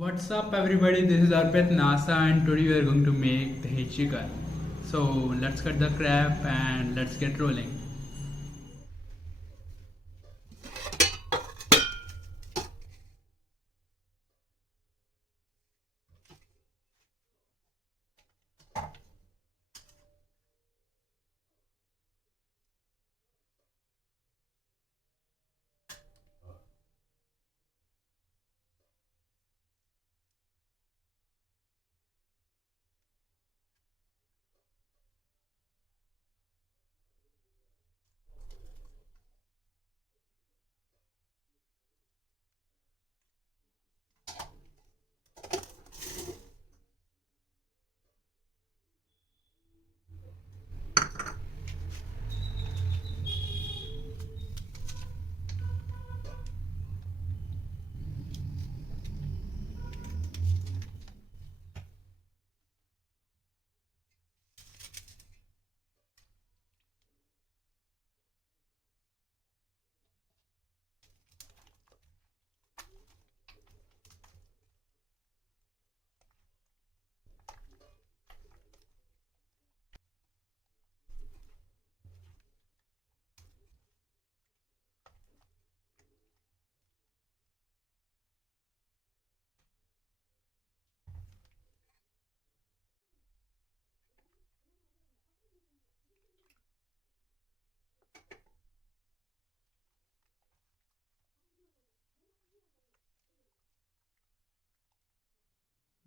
What's up everybody, this is Arpit NASA and today we are going to make Dahi chicken. So let's cut the crab and let's get rolling.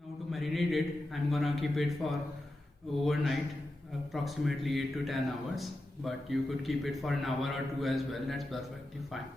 Now to marinate it, I'm gonna keep it for overnight, approximately 8 to 10 hours. But you could keep it for an hour or two as well, that's perfectly fine.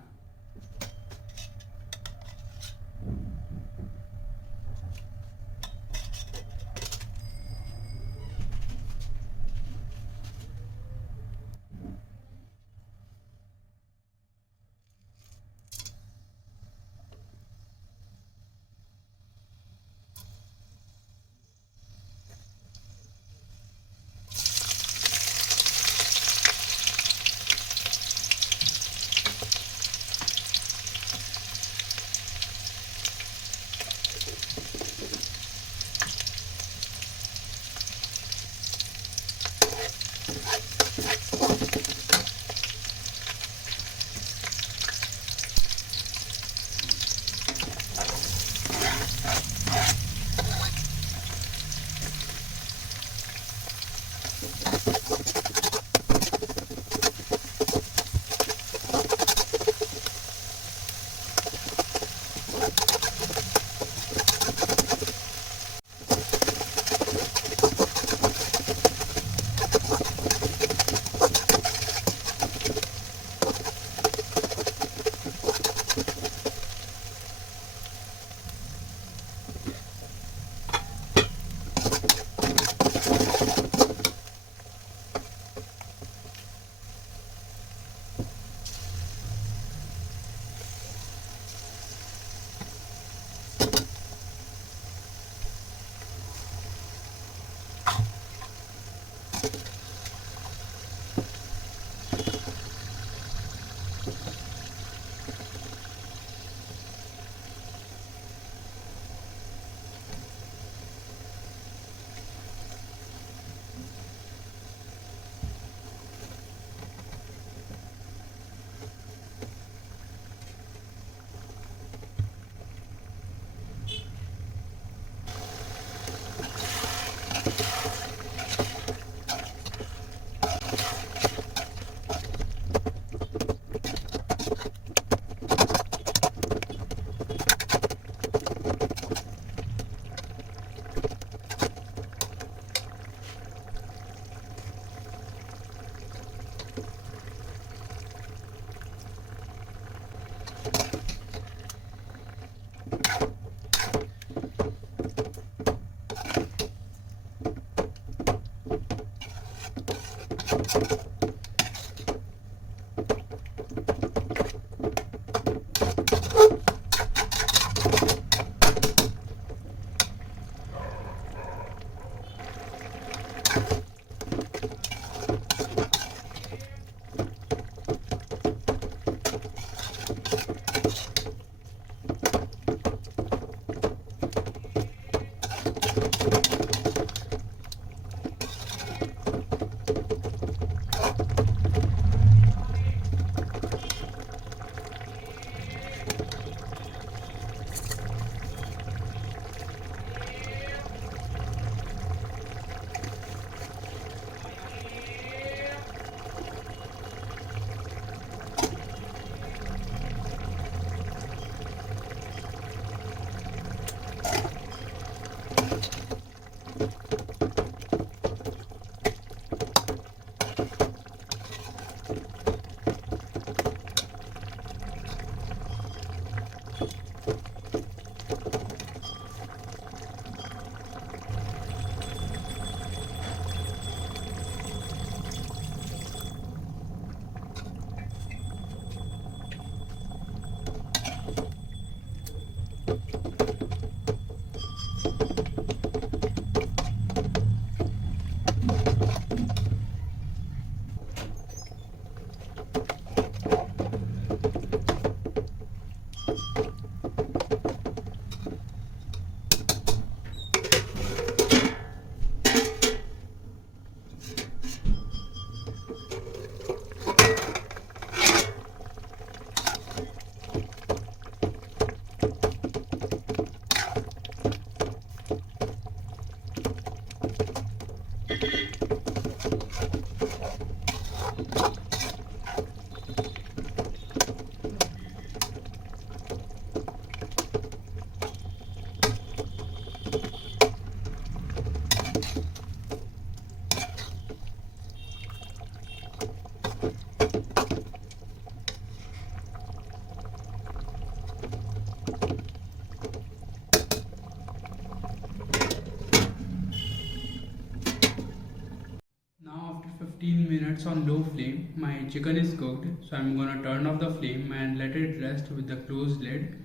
it's on low flame. My chicken is cooked, so I'm gonna turn off the flame and let it rest with the closed lid.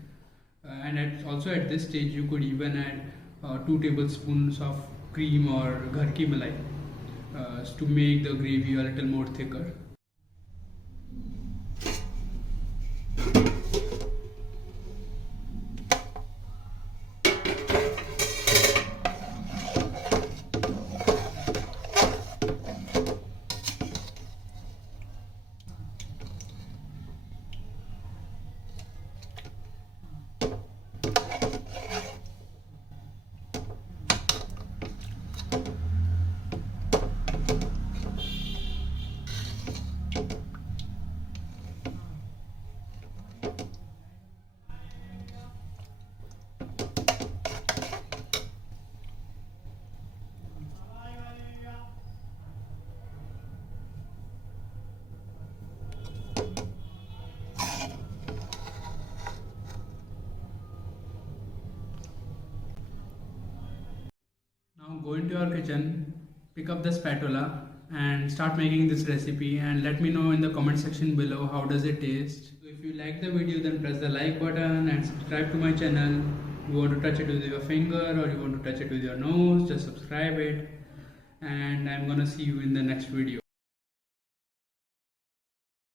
Also at this stage, you could even add 2 tablespoons of cream or ghar ki malai to make the gravy a little more thicker. Now go into your kitchen, pick up the spatula and start making this recipe, and let me know in the comment section below how does it taste. So if you like the video, then press the like button and subscribe to my channel. You want to touch it with your finger or you want to touch it with your nose, just subscribe it, and I'm gonna see you in the next video.